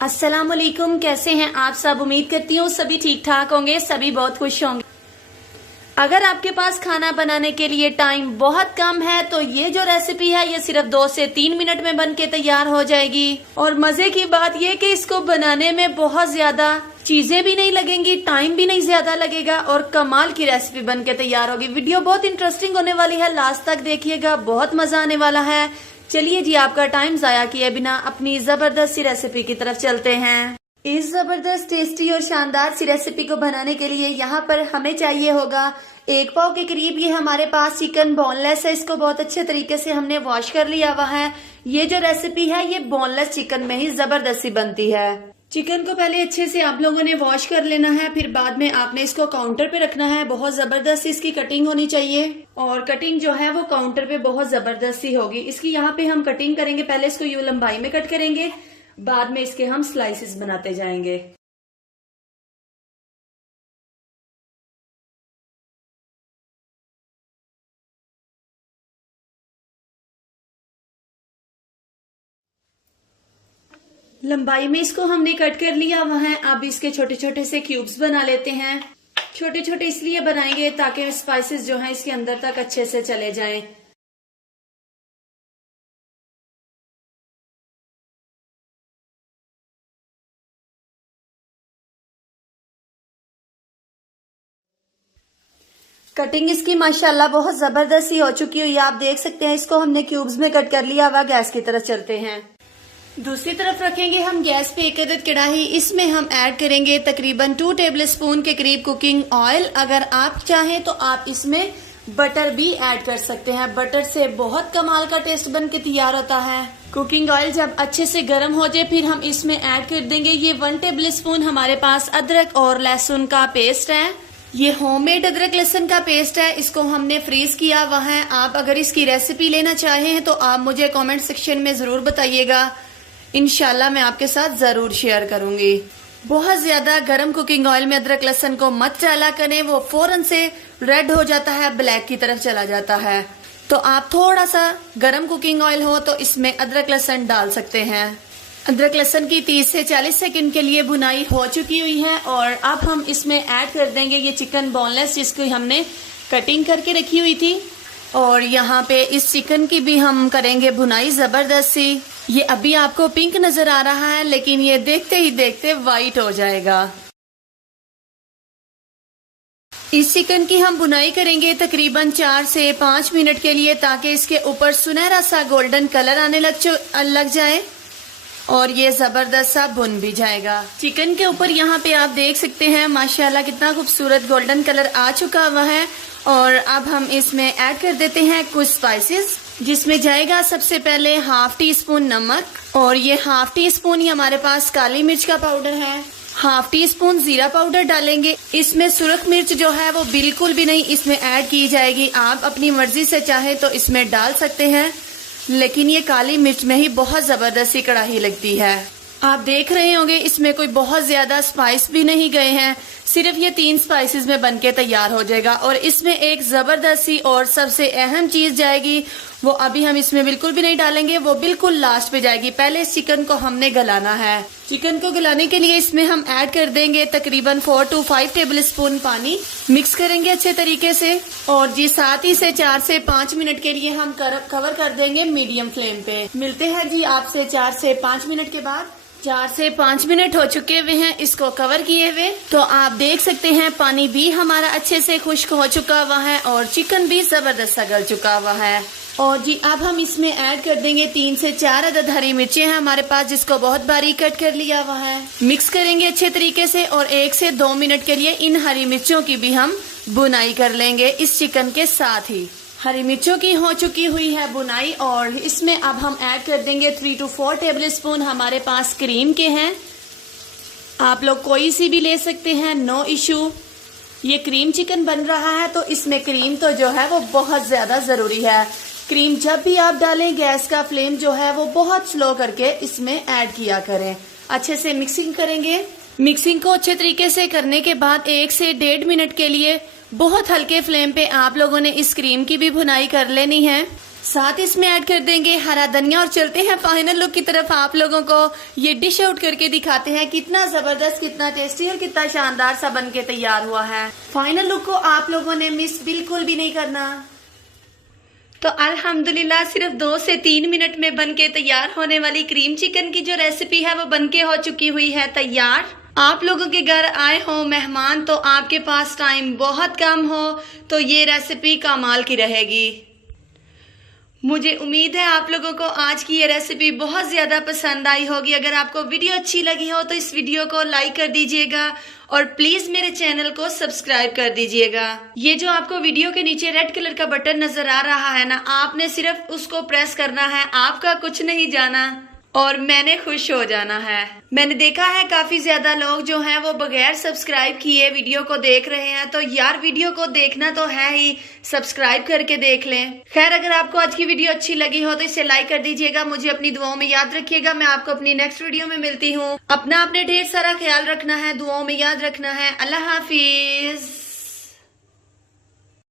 अस्सलामुअलैकुम, कैसे हैं आप सब। उम्मीद करती हूँ सभी ठीक ठाक होंगे, सभी बहुत खुश होंगे। अगर आपके पास खाना बनाने के लिए टाइम बहुत कम है तो ये जो रेसिपी है ये सिर्फ 2 से 3 मिनट में बन के तैयार हो जाएगी। और मजे की बात ये कि इसको बनाने में बहुत ज्यादा चीजें भी नहीं लगेंगी, टाइम भी नहीं ज्यादा लगेगा और कमाल की रेसिपी बन के तैयार होगी। वीडियो बहुत इंटरेस्टिंग होने वाली है, लास्ट तक देखिएगा, बहुत मजा आने वाला है। चलिए जी, आपका टाइम जाया किए बिना अपनी जबरदस्त सी रेसिपी की तरफ चलते हैं। इस जबरदस्त टेस्टी और शानदार सी रेसिपी को बनाने के लिए यहाँ पर हमें चाहिए होगा 1 पाव के करीब ये हमारे पास चिकन बोनलेस है। इसको बहुत अच्छे तरीके से हमने वॉश कर लिया हुआ है। ये जो रेसिपी है ये बोनलेस चिकन में ही जबरदस्त सी बनती है। चिकन को पहले अच्छे से आप लोगों ने वॉश कर लेना है, फिर बाद में आपने इसको काउंटर पे रखना है। बहुत जबरदस्त इसकी कटिंग होनी चाहिए और कटिंग जो है वो काउंटर पे बहुत जबरदस्त सी होगी। इसकी यहाँ पे हम कटिंग करेंगे, पहले इसको यूं लंबाई में कट करेंगे, बाद में इसके हम स्लाइसेस बनाते जाएंगे। लंबाई में इसको हमने कट कर लिया हुआ है। अब इसके छोटे छोटे से क्यूब्स बना लेते हैं। छोटे छोटे इसलिए बनाएंगे ताकि स्पाइसेस जो हैं इसके अंदर तक अच्छे से चले जाएं। कटिंग इसकी माशाल्लाह बहुत जबरदस्त ही हो चुकी हुई है, आप देख सकते हैं। इसको हमने क्यूब्स में कट कर लिया हुआ। गैस की तरफ चलते हैं। दूसरी तरफ रखेंगे हम गैस पे 1 अदद कढ़ाई। इसमें हम ऐड करेंगे तकरीबन 2 टेबलस्पून के करीब कुकिंग ऑयल। अगर आप चाहें तो आप इसमें बटर भी ऐड कर सकते हैं। बटर से बहुत कमाल का टेस्ट बन के तैयार होता है। कुकिंग ऑयल जब अच्छे से गर्म हो जाए फिर हम इसमें ऐड कर देंगे ये 1 टेबलस्पून हमारे पास अदरक और लहसुन का पेस्ट है। ये होममेड अदरक लहसुन का पेस्ट है, इसको हमने फ्रीज किया हुआ है। आप अगर इसकी रेसिपी लेना चाहें तो आप मुझे कमेंट सेक्शन में जरूर बताइएगा, इंशाल्लाह मैं आपके साथ जरूर शेयर करूंगी। बहुत ज्यादा गर्म कुकिंग ऑयल में अदरक लहसुन को मत डाला करें, वो फौरन से रेड हो जाता है, ब्लैक की तरफ चला जाता है। तो आप थोड़ा सा गर्म कुकिंग ऑयल हो तो इसमें अदरक लहसुन डाल सकते हैं। अदरक लहसुन की 30 से 40 सेकंड के लिए भुनाई हो चुकी हुई है और अब हम इसमें ऐड कर देंगे ये चिकन बोनलेस जिसको हमने कटिंग करके रखी हुई थी। और यहाँ पे इस चिकन की भी हम करेंगे भुनाई जबरदस्त सी। ये अभी आपको पिंक नजर आ रहा है लेकिन ये देखते ही देखते वाइट हो जाएगा। इस चिकन की हम भुनाई करेंगे तकरीबन 4 से 5 मिनट के लिए ताकि इसके ऊपर सुनहरा सा गोल्डन कलर आने लग जाए और ये जबरदस्त सा भुन भी जाएगा। चिकन के ऊपर यहाँ पे आप देख सकते हैं माशाल्लाह कितना खूबसूरत गोल्डन कलर आ चुका हुआ है। और अब हम इसमें ऐड कर देते हैं कुछ स्पाइसेस, जिसमें जाएगा सबसे पहले 1/2 टीस्पून नमक और ये 1/2 टीस्पून ही हमारे पास काली मिर्च का पाउडर है। 1/2 टीस्पून जीरा पाउडर डालेंगे। इसमें सुरख मिर्च जो है वो बिल्कुल भी नहीं इसमें ऐड की जाएगी। आप अपनी मर्जी से चाहे तो इसमें डाल सकते हैं, लेकिन ये काली मिर्च में ही बहुत जबरदस्त सी कड़ाही लगती है। आप देख रहे होंगे इसमें कोई बहुत ज्यादा स्पाइस भी नहीं गए हैं, सिर्फ ये 3 स्पाइसेस में बनके तैयार हो जाएगा। और इसमें एक जबरदस्त सी और सबसे अहम चीज जाएगी, वो अभी हम इसमें बिल्कुल भी नहीं डालेंगे, वो बिल्कुल लास्ट पे जाएगी। पहले इस चिकन को हमने गलाना है। चिकन को गलाने के लिए इसमें हम ऐड कर देंगे तकरीबन 4 to 5 टेबलस्पून पानी। मिक्स करेंगे अच्छे तरीके से और जी साथ ही से 4 से 5 मिनट के लिए हम कवर कर देंगे मीडियम फ्लेम पे। मिलते हैं जी आपसे 4 से 5 मिनट के बाद। 4 से 5 मिनट हो चुके हुए हैं इसको कवर किए हुए। तो आप देख सकते हैं पानी भी हमारा अच्छे से खुश्क हो चुका हुआ है और चिकन भी जबरदस्त सा गल चुका हुआ है। और जी अब हम इसमें ऐड कर देंगे 3 से 4 अदद हरी मिर्चें हैं हमारे पास, जिसको बहुत बारीक कट कर लिया हुआ है। मिक्स करेंगे अच्छे तरीके से और 1 से 2 मिनट के लिए इन हरी मिर्चों की भी हम बुनाई कर लेंगे इस चिकन के साथ ही। हरी मिर्चों की हो चुकी हुई है बुनाई और इसमें अब हम ऐड कर देंगे 3 to 4 टेबलस्पून हमारे पास क्रीम के हैं। आप लोग कोई सी भी ले सकते हैं, नो इशू। ये क्रीम चिकन बन रहा है तो इसमें क्रीम तो जो है वो बहुत ज्यादा जरूरी है। क्रीम जब भी आप डालें गैस का फ्लेम जो है वो बहुत स्लो करके इसमें ऐड किया करें। अच्छे से मिक्सिंग करेंगे। मिक्सिंग को अच्छे तरीके से करने के बाद 1 से 1.5 मिनट के लिए बहुत हल्के फ्लेम पे आप लोगों ने इस क्रीम की भी भुनाई कर लेनी है। साथ इसमें ऐड कर देंगे हरा धनिया और चलते हैं फाइनल लुक की तरफ। आप लोगों को ये डिश आउट करके दिखाते हैं कितना जबरदस्त, कितना टेस्टी और कितना शानदार सा बन के तैयार हुआ है। फाइनल लुक को आप लोगों ने मिस बिल्कुल भी नहीं करना। तो अल्हम्दुलिल्लाह सिर्फ 2 से 3 मिनट में बन के तैयार होने वाली क्रीम चिकन की जो रेसिपी है वो बन के हो चुकी हुई है तैयार। आप लोगों के घर आए हो मेहमान तो आपके पास टाइम बहुत कम हो तो ये रेसिपी कमाल की रहेगी। मुझे उम्मीद है आप लोगों को आज की ये रेसिपी बहुत ज़्यादा पसंद आई होगी। अगर आपको वीडियो अच्छी लगी हो तो इस वीडियो को लाइक कर दीजिएगा और प्लीज़ मेरे चैनल को सब्सक्राइब कर दीजिएगा। ये जो आपको वीडियो के नीचे रेड कलर का बटन नज़र आ रहा है ना, आपने सिर्फ उसको प्रेस करना है, आपका कुछ नहीं जाना और मैंने खुश हो जाना है। मैंने देखा है काफी ज्यादा लोग जो हैं वो बगैर सब्सक्राइब किए वीडियो को देख रहे हैं, तो यार वीडियो को देखना तो है ही, सब्सक्राइब करके देख लें। खैर अगर आपको आज की वीडियो अच्छी लगी हो तो इसे लाइक कर दीजिएगा। मुझे अपनी दुआओं में याद रखिएगा। मैं आपको अपनी नेक्स्ट वीडियो में मिलती हूँ। अपना आपने ढेर सारा ख्याल रखना है, दुआओं में याद रखना है। अल्लाह हाफिज।